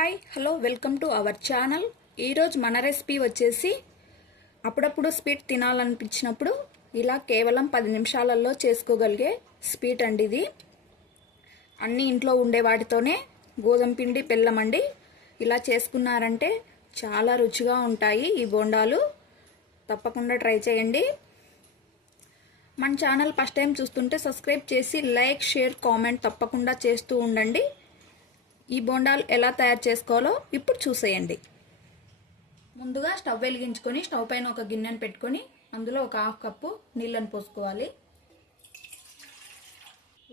Hi hello welcome to our channel. ఈరోజు మన recipe వచ్చేసి అప్పుడప్పుడు స్వీట్ తినాలనిపించినప్పుడు ఇలా కేవలం 10 నిమిషాలలో చేసుకోగలిగే స్వీట్ అండి. ఇది అన్ని ఇంట్లో ఉండే వాటితోనే గోధుమ పిండి బెల్లం అండి. ఇలా చేసుకున్నారంటే చాలా రుచిగా ఉంటాయి ఈ బోండాలు. తప్పకుండా ట్రై చేయండి. మన ఛానల్ ఫస్ట్ టైం చూస్తుంటే సబ్స్క్రైబ్ చేసి లైక్ షేర్ కామెంట్ తప్పకుండా చేస్తూ ఉండండి. ఈ బోండాలు ఎలా తయారు చేసుకోవాలో ఇప్పుడు చూసేయండి. ముందుగా స్టవ్ వెలిగించుకొని స్టవ్ పైన ఒక గిన్నెను పెట్టుకొని అందులో ఒక హాఫ్ కప్పు నీళ్ళని పోసుకోవాలి.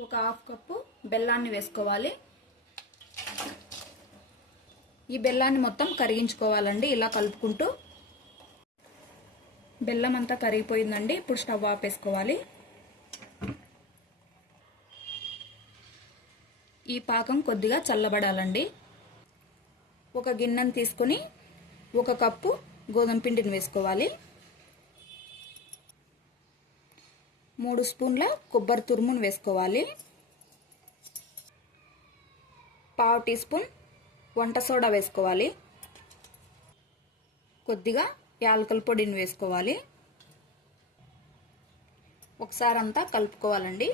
ఒక హాఫ్ కప్పు బెల్లాన్ని వేసుకోవాలి. ఈ బెల్లాన్ని మొత్తం కరిగించుకోవాలండి. ఇలా కలుపుకుంటూ బెల్లం అంతా కరిగిపోయిందండి. ఇప్పుడు స్టవ్ ఆపేసుకోవాలి. ఈ పాకం కొద్దిగా చల్లబడాలండి. ఒక గిన్నెను తీసుకొని ఒక కప్పు గోధుమ పిండిని వేసుకోవాలి. 3 స్పూన్ల కొబ్బరి తురుమును వేసుకోవాలి. 1/2 టీ స్పూన్ వంట సోడా వేసుకోవాలి. కొద్దిగా యాలకుల పొడిని వేసుకోవాలి. ఒకసారి అంతా కలుపుకోవాలండి.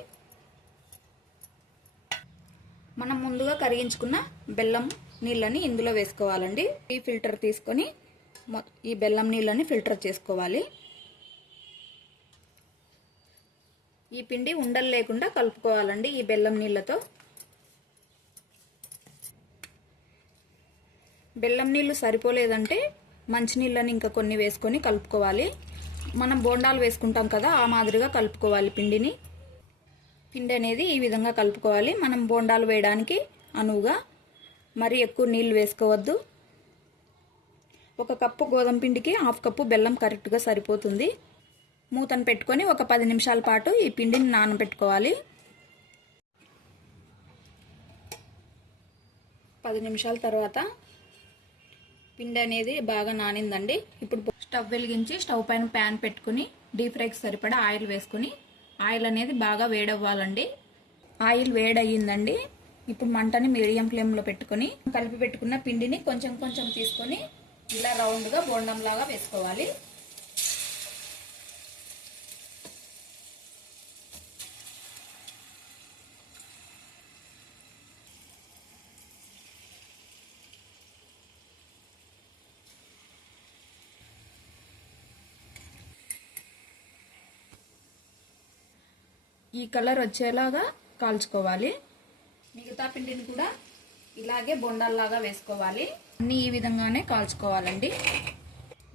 మనం ముందుగా కరిగించుకున్న బెల్లం నీళ్ళని ఇందులో వేసుకోవాలండి. ఈ ఫిల్టర్ తీసుకొని ఈ బెల్లం నీళ్ళని ఫిల్టర్ చేసుకోవాలి. ఈ పిండి ఉండలు లేకుండా కలుపుకోవాలండి ఈ బెల్లం నీళ్ళతో. బెల్లం నీళ్ళు సరిపోలేదంటే మంచినీళ్ళని ఇంకా కొన్ని వేసుకొని కలుపుకోవాలి. మనం బోండాలు వేసుకుంటాం కదా, ఆ మాదిరిగా కలుపుకోవాలి పిండిని. పిండి అనేది ఈ విధంగా కలుపుకోవాలి. మనం బోండాలు వేయడానికి అనువుగా మరి ఎక్కువ నీళ్ళు వేసుకోవద్దు. 1 కప్పు గోధుమ పిండికి హాఫ్ కప్పు బెల్లం కరెక్ట్గా సరిపోతుంది. మూతను పెట్టుకొని ఒక 10 నిమిషాల పాటు ఈ పిండిని నానబెట్టుకోవాలి. 10 నిమిషాల తర్వాత పిండి అనేది బాగా నానిందండి. ఇప్పుడు స్టవ్ వెలిగించి స్టవ్ పైన ప్యాన్ పెట్టుకుని డీప్ ఫ్రైకి సరిపడా ఆయిల్ వేసుకుని ఆయిల్ అనేది బాగా వేడవ్వాలండి. ఆయిల్ వేడయ్యిందండి. ఇప్పుడు మంటని మీడియం ఫ్లేమ్లో పెట్టుకొని కలిపి పెట్టుకున్న పిండిని కొంచెం కొంచెం తీసుకొని ఇలా రౌండ్గా బోండంలాగా వేసుకోవాలి. ఈ కలర్ వచ్చేలాగా కాల్చుకోవాలి. మిగతా పిండిని కూడా ఇలాగే బోండాల్లాగా వేసుకోవాలి. అన్నీ ఈ విధంగానే కాల్చుకోవాలండి.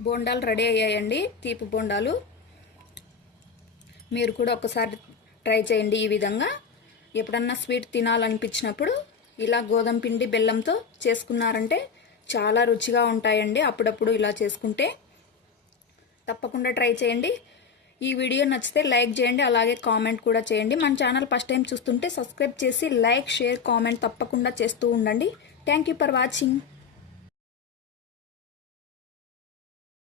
బోండాలు రెడీ అయ్యాయండి, తీపి బోండాలు. మీరు కూడా ఒకసారి ట్రై చేయండి. ఈ విధంగా ఎప్పుడన్నా స్వీట్ తినాలనిపించినప్పుడు ఇలా గోధుమ పిండి బెల్లంతో చేసుకున్నారంటే చాలా రుచిగా ఉంటాయండి. అప్పుడప్పుడు ఇలా చేసుకుంటే తప్పకుండా ట్రై చేయండి. ఈ వీడియో నచ్చితే లైక్ చేయండి, అలాగే కామెంట్ కూడా చేయండి. మన ఛానల్ ఫస్ట్ టైం చూస్తుంటే సబ్స్క్రైబ్ చేసి లైక్ షేర్ కామెంట్ తప్పకుండా చేస్తూ ఉండండి. Thank you for watching.